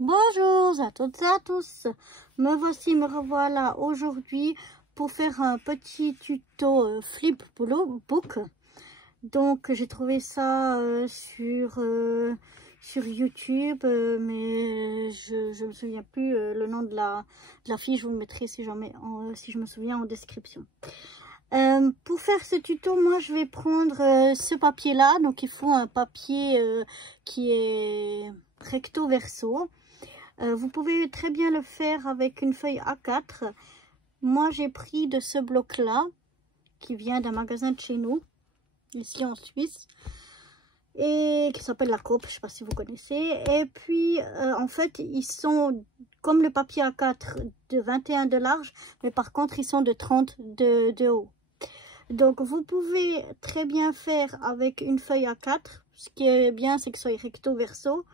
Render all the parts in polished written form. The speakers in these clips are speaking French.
Bonjour à toutes et à tous, me revoilà aujourd'hui pour faire un petit tuto flipbook. Donc j'ai trouvé ça sur YouTube, mais je me souviens plus le nom de la fiche. Je vous le mettrai si jamais si je me souviens en description. Pour faire ce tuto, moi je vais prendre ce papier là. Donc il faut un papier qui est recto verso. Vous pouvez très bien le faire avec une feuille A4. Moi j'ai pris de ce bloc là qui vient d'un magasin de chez nous ici en Suisse et qui s'appelle La Coop, je sais pas si vous connaissez. Et puis en fait ils sont comme le papier A4 de 21 de large, mais par contre ils sont de 30 de haut. Donc vous pouvez très bien faire avec une feuille A4. Ce qui est bien, c'est que ce soit recto verso.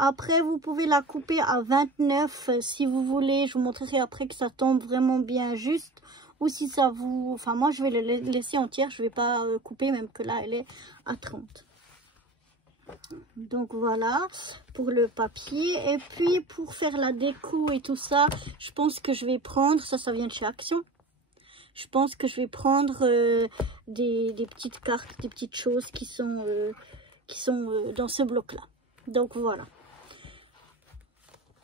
Après, vous pouvez la couper à 29 si vous voulez. Je vous montrerai après que ça tombe vraiment bien juste. Ou si ça vous... Enfin, moi, je vais le laisser entière. Je ne vais pas couper, même que là, elle est à 30. Donc, voilà pour le papier. Et puis, pour faire la déco et tout ça, je pense que je vais prendre... Ça vient de chez Action. Je pense que je vais prendre des petites cartes, des petites choses qui sont dans ce bloc-là. Donc, voilà.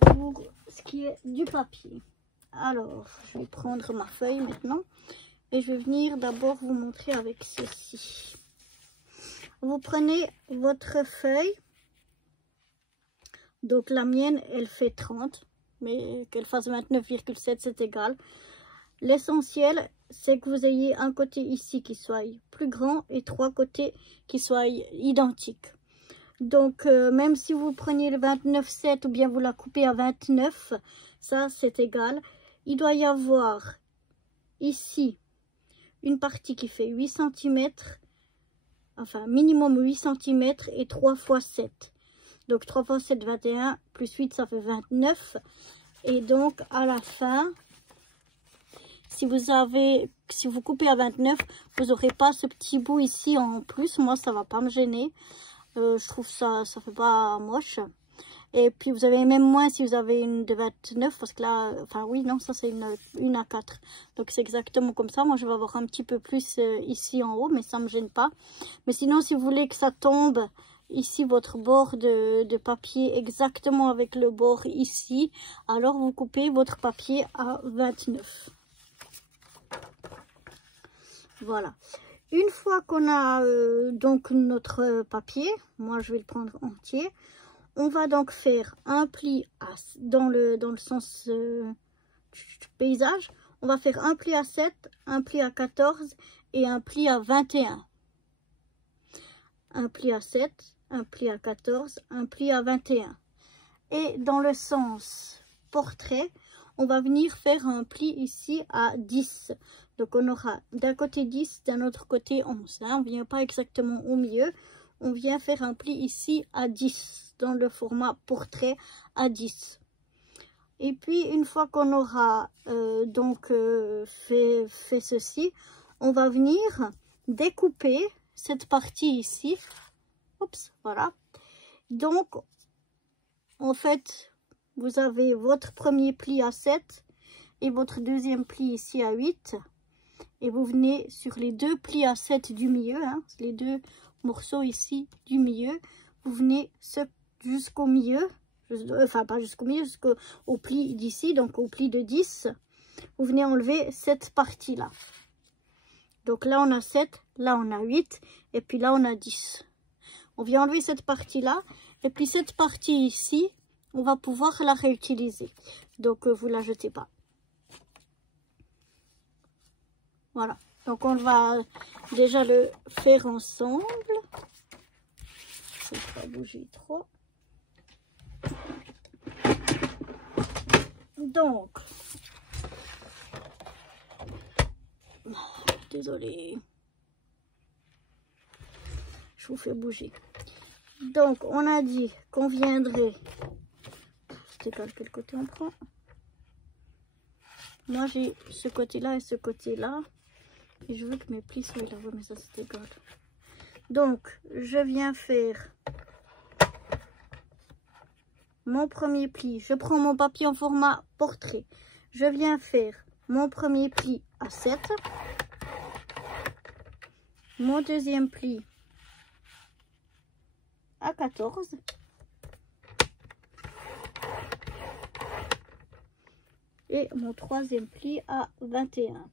Pour ce qui est du papier, alors je vais prendre ma feuille maintenant et je vais venir d'abord vous montrer avec ceci. Vous prenez votre feuille, donc la mienne elle fait 30, mais qu'elle fasse 29,7 c'est égal. L'essentiel c'est que vous ayez un côté ici qui soit plus grand et 3 côtés qui soient identiques. Donc, même si vous preniez le 29,7 ou bien vous la coupez à 29, ça c'est égal. Il doit y avoir ici une partie qui fait 8 cm, enfin minimum 8 cm et 3 x 7. Donc 3 x 7, 21, plus 8 ça fait 29. Et donc à la fin, si vous coupez à 29, vous n'aurez pas ce petit bout ici en plus. Moi ça va pas me gêner. Je trouve ça fait pas moche. Et puis vous avez même moins si vous avez une de 29, parce que là, enfin oui, non, ça c'est une à 4. Donc c'est exactement comme ça. Moi je vais avoir un petit peu plus ici en haut, mais ça me gêne pas. Mais sinon, si vous voulez que ça tombe ici, votre bord de papier exactement avec le bord ici, alors vous coupez votre papier à 29. Voilà. Une fois qu'on a donc notre papier, moi je vais le prendre entier, on va donc faire un pli dans le sens paysage. On va faire un pli à 7, un pli à 14 et un pli à 21. Un pli à 7, un pli à 14, un pli à 21. Et dans le sens portrait, on va venir faire un pli ici à 10. Donc on aura d'un côté 10, d'un autre côté 11. Hein. On ne vient pas exactement au milieu. On vient faire un pli ici à 10, dans le format portrait à 10. Et puis une fois qu'on aura fait ceci, on va venir découper cette partie ici. Oups, voilà. Donc, en fait, vous avez votre premier pli à 7 et votre deuxième pli ici à 8. Et vous venez sur les deux plis à 7 du milieu, hein, les deux morceaux ici du milieu. Vous venez jusqu'au milieu, enfin pas jusqu'au milieu, jusqu'au pli d'ici, donc au pli de 10. Vous venez enlever cette partie-là. Donc là on a 7, là on a 8 et puis là on a 10. On vient enlever cette partie-là et puis cette partie ici, on va pouvoir la réutiliser. Donc vous la jetez pas. Voilà, donc on va déjà le faire ensemble. Je ne vais pas bouger trop. Donc, désolée, je vous fais bouger. Donc, on a dit qu'on viendrait, c'est quel côté on prend. Moi, j'ai ce côté-là et ce côté-là. Et je veux que mes plis soient là, mais ça c'est égal. Donc, je viens faire mon premier pli, je prends mon papier en format portrait, je viens faire mon premier pli à 7, mon deuxième pli à 14 et mon troisième pli à 21.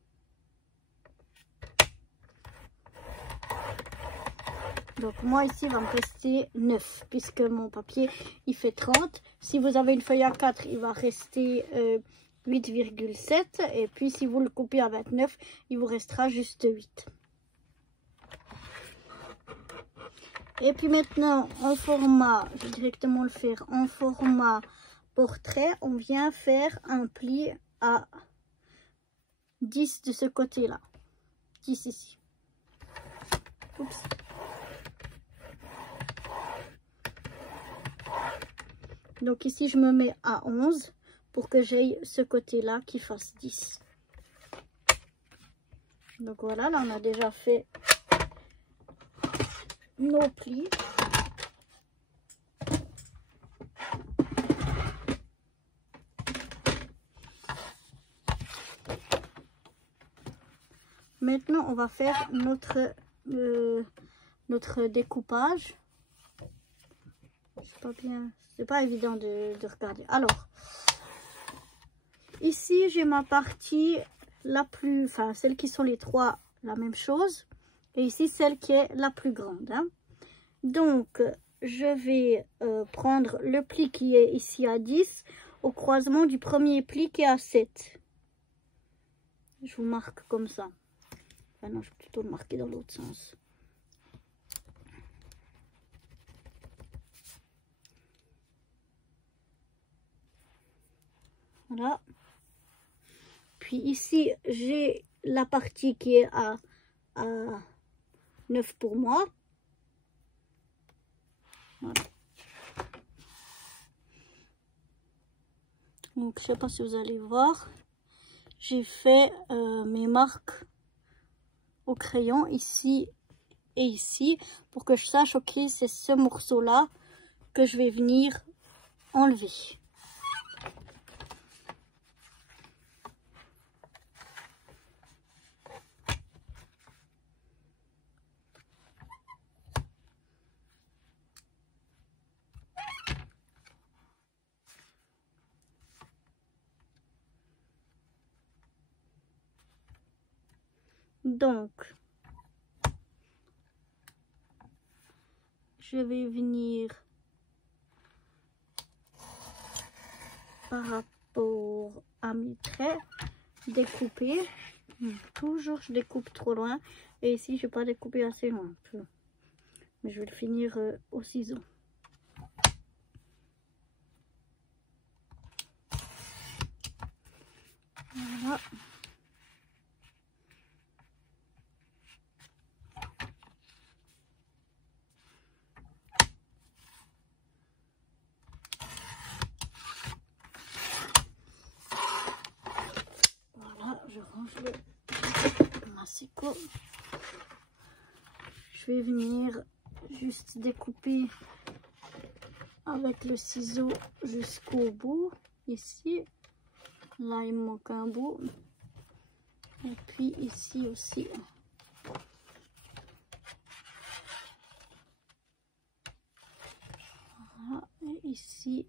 Donc moi ici il va me rester 9 puisque mon papier il fait 30. Si vous avez une feuille A4 il va rester 8,7 et puis si vous le coupez à 29 il vous restera juste 8. Et puis maintenant en format, je vais directement le faire en format portrait, on vient faire un pli à 10 de ce côté là, 10 ici. Oups. Donc ici, je me mets à 11 pour que j'aille ce côté-là qui fasse 10. Donc voilà, là on a déjà fait nos plis. Maintenant, on va faire notre découpage. C'est pas bien, c'est pas évident de regarder. Alors, ici j'ai ma partie la plus, enfin celles qui sont les trois la même chose, et ici celle qui est la plus grande. Hein. Donc, je vais prendre le pli qui est ici à 10 au croisement du premier pli qui est à 7. Je vous marque comme ça. Enfin non, je vais plutôt le marquer dans l'autre sens. Voilà. Puis ici, j'ai la partie qui est à 9 pour moi. Voilà. Donc, je ne sais pas si vous allez voir. J'ai fait mes marques au crayon ici et ici pour que je sache, ok, c'est ce morceau-là que je vais venir enlever. Donc, je vais venir par rapport à mes traits découper. Toujours, je découpe trop loin. Et ici, je n'ai pas découpé assez loin. Mais je vais le finir au ciseau. Voilà. Je range le massicot. Je vais venir juste découper avec le ciseau jusqu'au bout. Ici, là il me manque un bout. Et puis ici aussi. Voilà, et ici.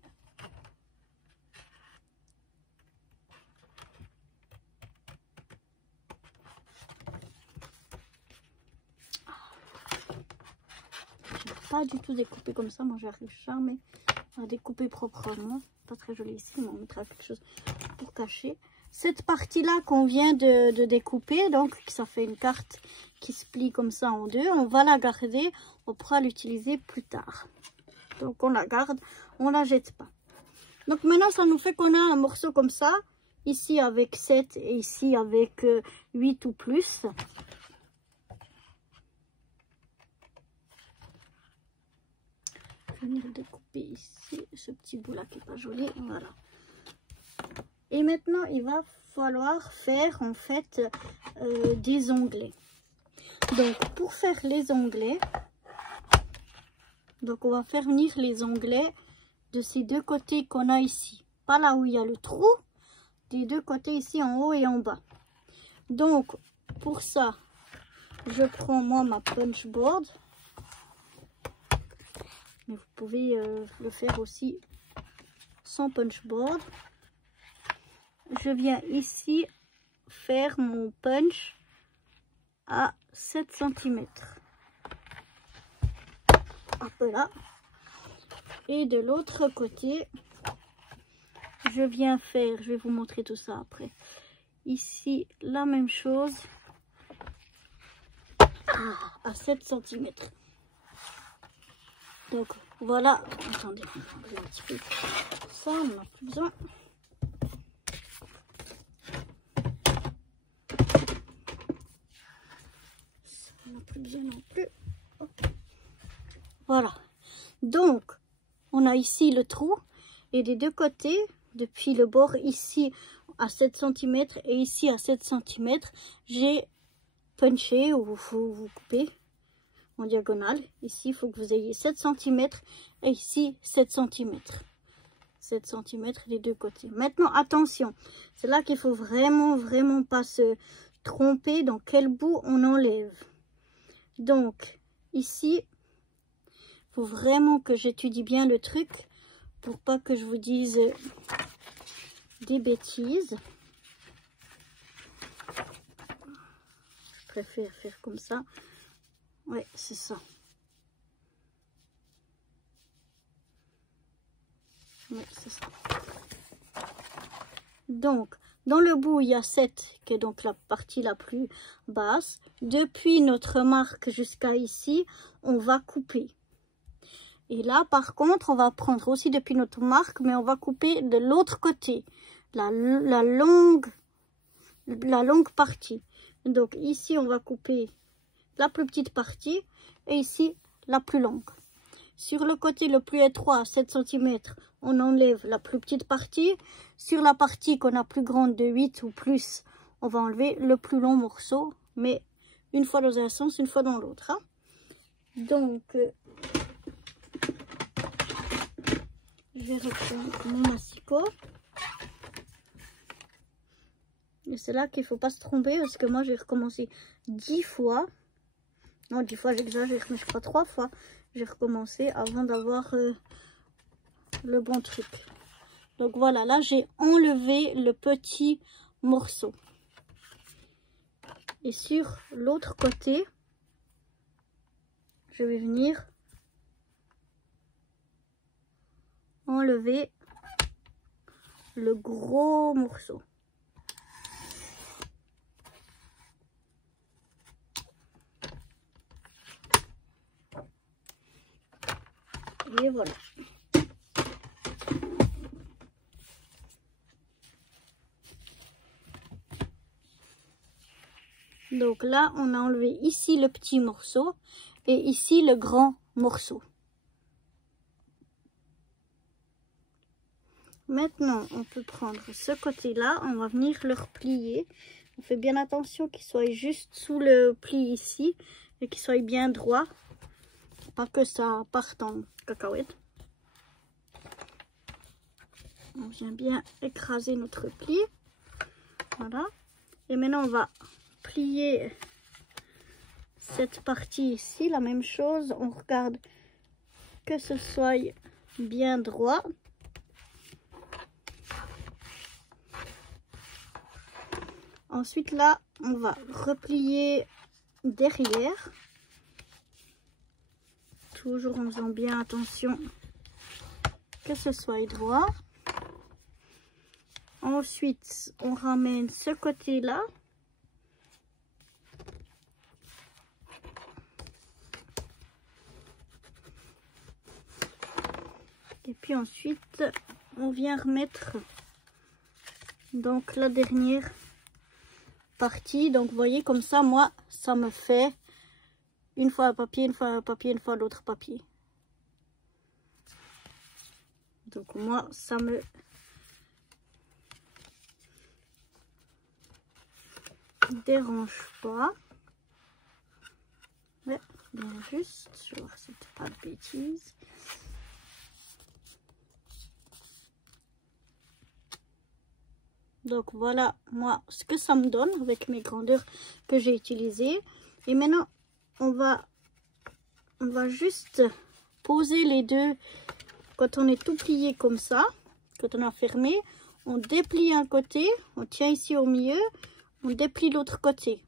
Pas du tout découper comme ça, moi j'arrive jamais à découper proprement, pas très joli ici, mais on mettra quelque chose pour cacher cette partie là qu'on vient de découper. Donc ça fait une carte qui se plie comme ça en deux, on va la garder, on pourra l'utiliser plus tard. Donc on la garde, on la jette pas. Donc maintenant ça nous fait qu'on a un morceau comme ça, ici avec 7 et ici avec 8 ou plus. Venir découper ici ce petit bout là qui est pas joli, voilà. Et maintenant il va falloir faire en fait des onglets. Donc pour faire les onglets, donc on va faire venir les onglets de ces deux côtés qu'on a ici. Pas là où il y a le trou, des deux côtés ici en haut et en bas. Donc pour ça, je prends moi ma punch board. Mais vous pouvez le faire aussi sans punch board. Je viens ici faire mon punch à 7 cm. Hop là. Et de l'autre côté, je viens faire, je vais vous montrer tout ça après. Ici, la même chose. À 7 cm. Donc voilà. Attendez, on va enlever un petit peu ça, on n'en a plus besoin. Ça, on n'en a plus besoin non plus. Okay. Voilà. Donc, on a ici le trou et des deux côtés, depuis le bord ici à 7 cm et ici à 7 cm, j'ai punché ou vous coupez en diagonale. Ici, il faut que vous ayez 7 cm et ici 7 cm. 7 cm des deux côtés. Maintenant, attention, c'est là qu'il faut vraiment pas se tromper dans quel bout on enlève. Donc, ici, il faut vraiment que j'étudie bien le truc pour pas que je vous dise des bêtises. Je préfère faire comme ça. Ouais, c'est ça. Ouais, c'est ça. Donc, dans le bout, il y a 7, qui est donc la partie la plus basse. Depuis notre marque jusqu'à ici, on va couper. Et là, par contre, on va prendre aussi depuis notre marque, mais on va couper de l'autre côté, la longue partie. Donc ici, on va couper la plus petite partie et ici, la plus longue. Sur le côté le plus étroit, à 7 cm, on enlève la plus petite partie. Sur la partie qu'on a plus grande de 8 ou plus, on va enlever le plus long morceau, mais une fois dans un sens, une fois dans l'autre. Hein. Donc, je vais reprendre mon massicot. Et c'est là qu'il ne faut pas se tromper parce que moi j'ai recommencé 10 fois. Non, 10 fois j'exagère, mais je crois 3 fois. J'ai recommencé avant d'avoir le bon truc. Donc voilà, là j'ai enlevé le petit morceau. Et sur l'autre côté, je vais venir enlever le gros morceau. Et voilà. Donc là, on a enlevé ici le petit morceau et ici le grand morceau. Maintenant, on peut prendre ce côté-là, on va venir le replier. On fait bien attention qu'il soit juste sous le pli ici et qu'il soit bien droit. Pas que ça parte en cacahuète. On vient bien écraser notre pli. Voilà. Et maintenant, on va plier cette partie ici. La même chose. On regarde que ce soit bien droit. Ensuite, là, on va replier derrière. Toujours en faisant bien attention que ce soit droit. Ensuite, on ramène ce côté-là. Et puis ensuite, on vient remettre donc la dernière partie. Donc, vous voyez, comme ça, moi, ça me fait une fois un papier, une fois un papier, une fois l'autre papier. Donc, moi, ça me... dérange pas. Ouais, bien juste. Je vais voir si c'est pas de bêtises. Donc voilà moi ce que ça me donne avec mes grandeurs que j'ai utilisées. Et maintenant on va juste poser les deux. Quand on est tout plié comme ça, quand on a fermé, on déplie un côté, on tient ici au milieu, on déplie l'autre côté.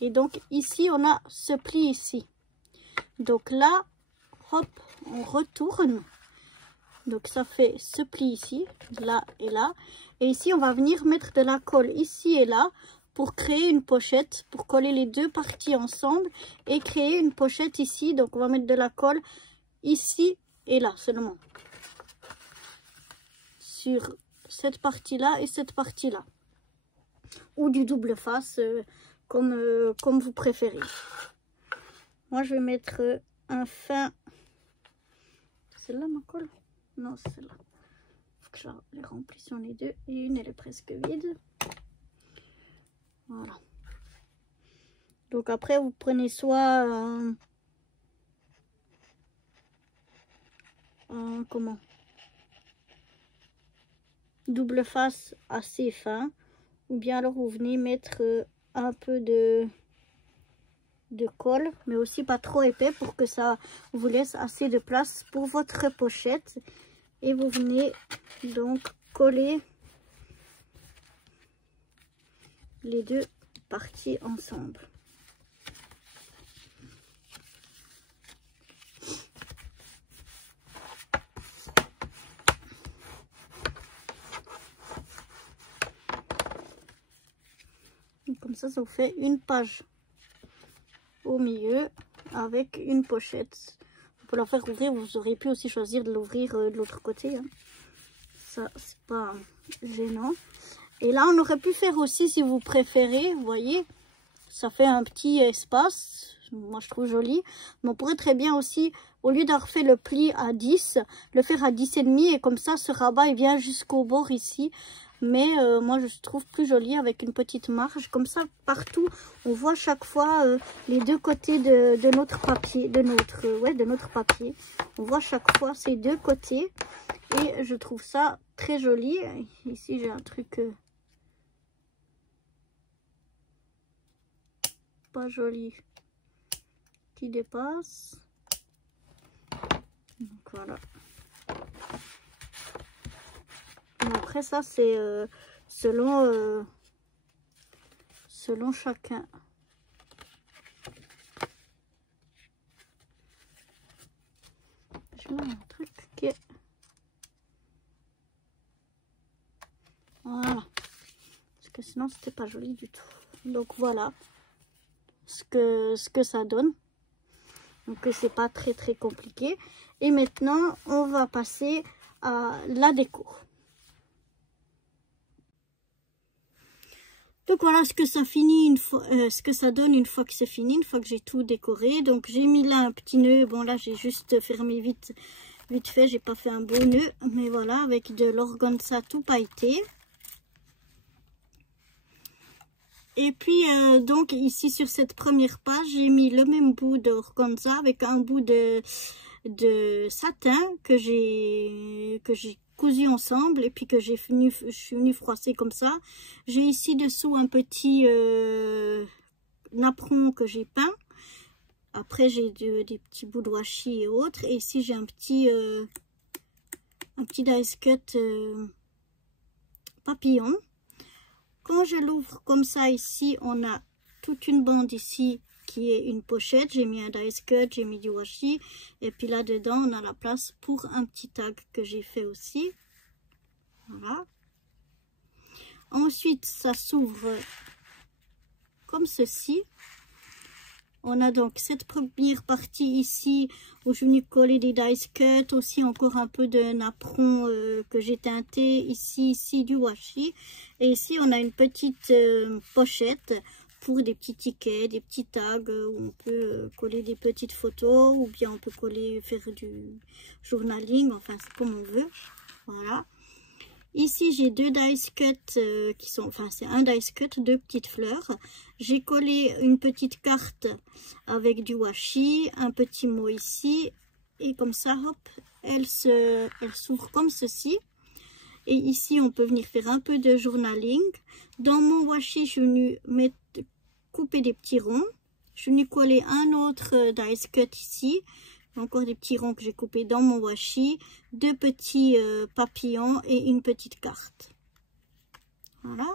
Et donc ici on a ce pli ici. Donc là, hop, on retourne. Donc ça fait ce pli ici, là et là. Et ici on va venir mettre de la colle ici et là pour créer une pochette, pour coller les deux parties ensemble et créer une pochette ici. Donc on va mettre de la colle ici et là seulement. Sur cette partie-là et cette partie-là. Ou du double face, comme vous préférez. Moi je vais mettre un fin... C'est là ma colle? Non, c'est celle-là. Il faut que je les remplisse les deux. Et une, elle est presque vide. Voilà. Donc après, vous prenez soit... comment? Double face assez fin. Ou bien alors vous venez mettre un peu de colle. Mais aussi pas trop épais pour que ça vous laisse assez de place pour votre pochette. Et vous venez donc coller les deux parties ensemble. Et comme ça vous fait une page au milieu avec une pochette. Pour la faire ouvrir, vous aurez pu aussi choisir de l'ouvrir de l'autre côté. Hein. Ça, c'est pas gênant. Et là, on aurait pu faire aussi, si vous préférez, vous voyez, ça fait un petit espace. Moi, je trouve joli. Mais on pourrait très bien aussi, au lieu d'avoir fait le pli à 10, le faire à 10,5 et comme ça, ce rabat, il vient jusqu'au bord ici. Mais moi je trouve plus joli avec une petite marge comme ça partout. On voit chaque fois les deux côtés de notre papier, de notre papier. On voit chaque fois ces deux côtés et je trouve ça très joli. Ici j'ai un truc pas joli qui dépasse. Donc voilà. Après ça c'est selon chacun. Je mets un truc qui est... Voilà. Parce que sinon c'était pas joli du tout. Donc voilà ce que ça donne. Donc c'est pas très compliqué. Et maintenant on va passer à la déco. Donc voilà ce que ça finit une fois, ce que ça donne une fois que c'est fini, une fois que j'ai tout décoré. Donc j'ai mis là un petit nœud. Bon là j'ai juste fermé vite fait, j'ai pas fait un beau nœud, mais voilà avec de l'organza tout pailleté. Et puis donc ici sur cette première page j'ai mis le même bout d'organza avec un bout de satin que j'ai cousu ensemble et puis que je suis venue froisser comme ça. J'ai ici dessous un petit napperon que j'ai peint. Après j'ai des petits bouts de washi et autres. Et ici j'ai un petit dice cut papillon. Quand je l'ouvre comme ça ici, on a toute une bande ici qui est une pochette. J'ai mis un dice cut, j'ai mis du washi. Et puis là dedans, on a la place pour un petit tag que j'ai fait aussi. Voilà. Ensuite, ça s'ouvre comme ceci. On a donc cette première partie ici où je vais coller des dice cut, aussi encore un peu de napperon que j'ai teinté, ici du washi. Et ici on a une petite pochette pour des petits tickets, des petits tags où on peut coller des petites photos ou bien on peut faire du journaling, enfin c'est comme on veut. Voilà. Ici, j'ai deux dice cut qui sont, enfin c'est un dice cut, deux petites fleurs. J'ai collé une petite carte avec du washi, un petit mot ici. Et comme ça, hop, elle s'ouvre comme ceci. Et ici, on peut venir faire un peu de journaling. Dans mon washi, je suis venue couper des petits ronds. Je suis venue coller un autre dice cut ici. Encore des petits ronds que j'ai coupés dans mon washi. 2 petits papillons et une petite carte. Voilà.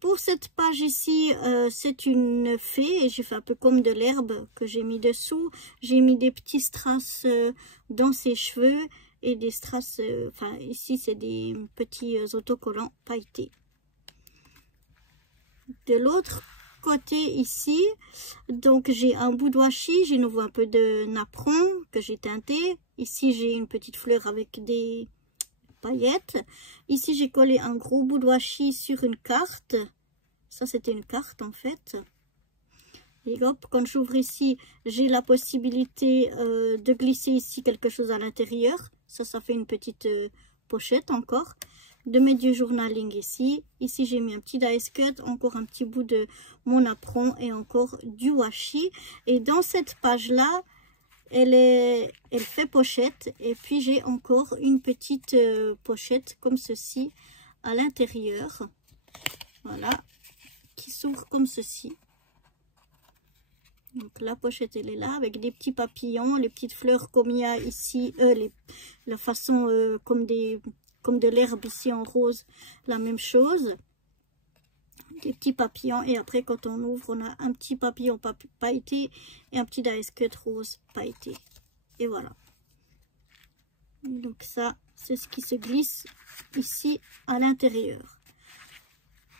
Pour cette page ici, c'est une fée et j'ai fait un peu comme de l'herbe que j'ai mis dessous. J'ai mis des petits strass dans ses cheveux et des strass, enfin ici c'est des petits autocollants pailletés. De l'autre côté ici, donc j'ai un bout de washi, j'ai nouveau un peu de napperon que j'ai teinté. Ici j'ai une petite fleur avec des paillettes. Ici j'ai collé un gros bout de washi sur une carte. Ça c'était une carte en fait. Et hop, quand j'ouvre ici, j'ai la possibilité de glisser ici quelque chose à l'intérieur. Ça fait une petite pochette encore. De mettre du journaling ici. Ici j'ai mis un petit dice cut, encore un petit bout de mon apron et encore du washi. Et dans cette page là, elle fait pochette. Et puis j'ai encore une petite pochette comme ceci à l'intérieur. Voilà, qui s'ouvre comme ceci. Donc la pochette elle est là avec des petits papillons, les petites fleurs comme il y a ici, la façon comme de l'herbe ici en rose, la même chose. Des petits papillons et après quand on ouvre on a un petit papillon pailleté et un petit dice cut rose pailleté. Et voilà. Donc ça c'est ce qui se glisse ici à l'intérieur.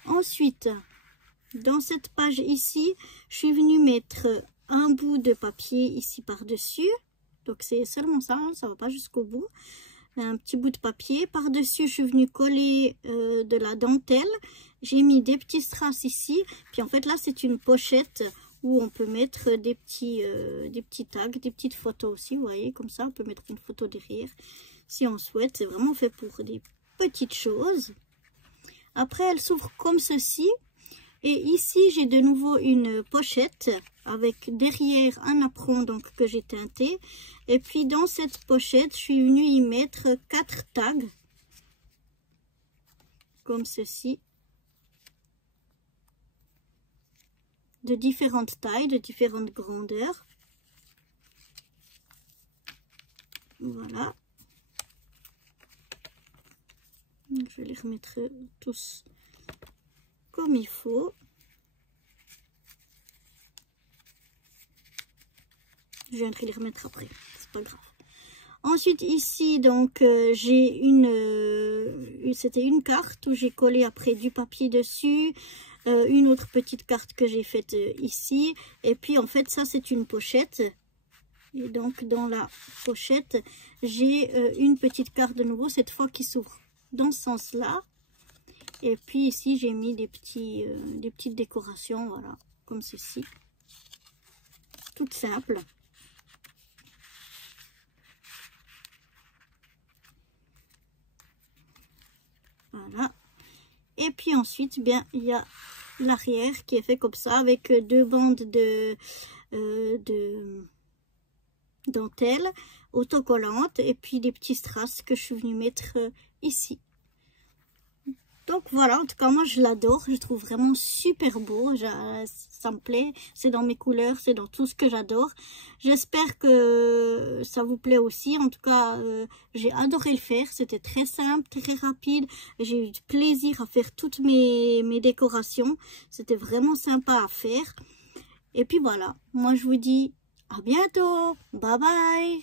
Ensuite, dans cette page ici, je suis venue mettre un bout de papier ici par-dessus. Donc c'est seulement ça, hein, ça va pas jusqu'au bout. Un petit bout de papier. Par-dessus, je suis venue coller de la dentelle. J'ai mis des petits strass ici. Puis en fait là, c'est une pochette où on peut mettre des petits tags, des petites photos aussi. Vous voyez, comme ça, on peut mettre une photo derrière si on souhaite. C'est vraiment fait pour des petites choses. Après, elle s'ouvre comme ceci. Et ici, j'ai de nouveau une pochette avec derrière un apron donc, que j'ai teinté. Et puis, dans cette pochette, je suis venue y mettre 4 tags. Comme ceci. De différentes tailles, de différentes grandeurs. Voilà. Je les remettrai tous comme il faut. Je viendrai les remettre après, c'est pas grave. Ensuite ici donc j'ai c'était une carte où j'ai collé après du papier dessus, une autre petite carte que j'ai faite ici, et puis en fait ça c'est une pochette. Et donc dans la pochette j'ai une petite carte de nouveau, cette fois qui s'ouvre dans ce sens là. Et puis ici j'ai mis des petites décorations, voilà, comme ceci, toutes simples. Voilà. Et puis ensuite, bien, il y a l'arrière qui est fait comme ça avec 2 bandes de dentelle autocollante et puis des petits strass que je suis venue mettre ici. Donc voilà, en tout cas moi je l'adore, je trouve vraiment super beau, ça me plaît, c'est dans mes couleurs, c'est dans tout ce que j'adore. J'espère que ça vous plaît aussi, en tout cas j'ai adoré le faire, c'était très simple, très rapide, j'ai eu du plaisir à faire toutes mes décorations, c'était vraiment sympa à faire. Et puis voilà, moi je vous dis à bientôt, bye bye.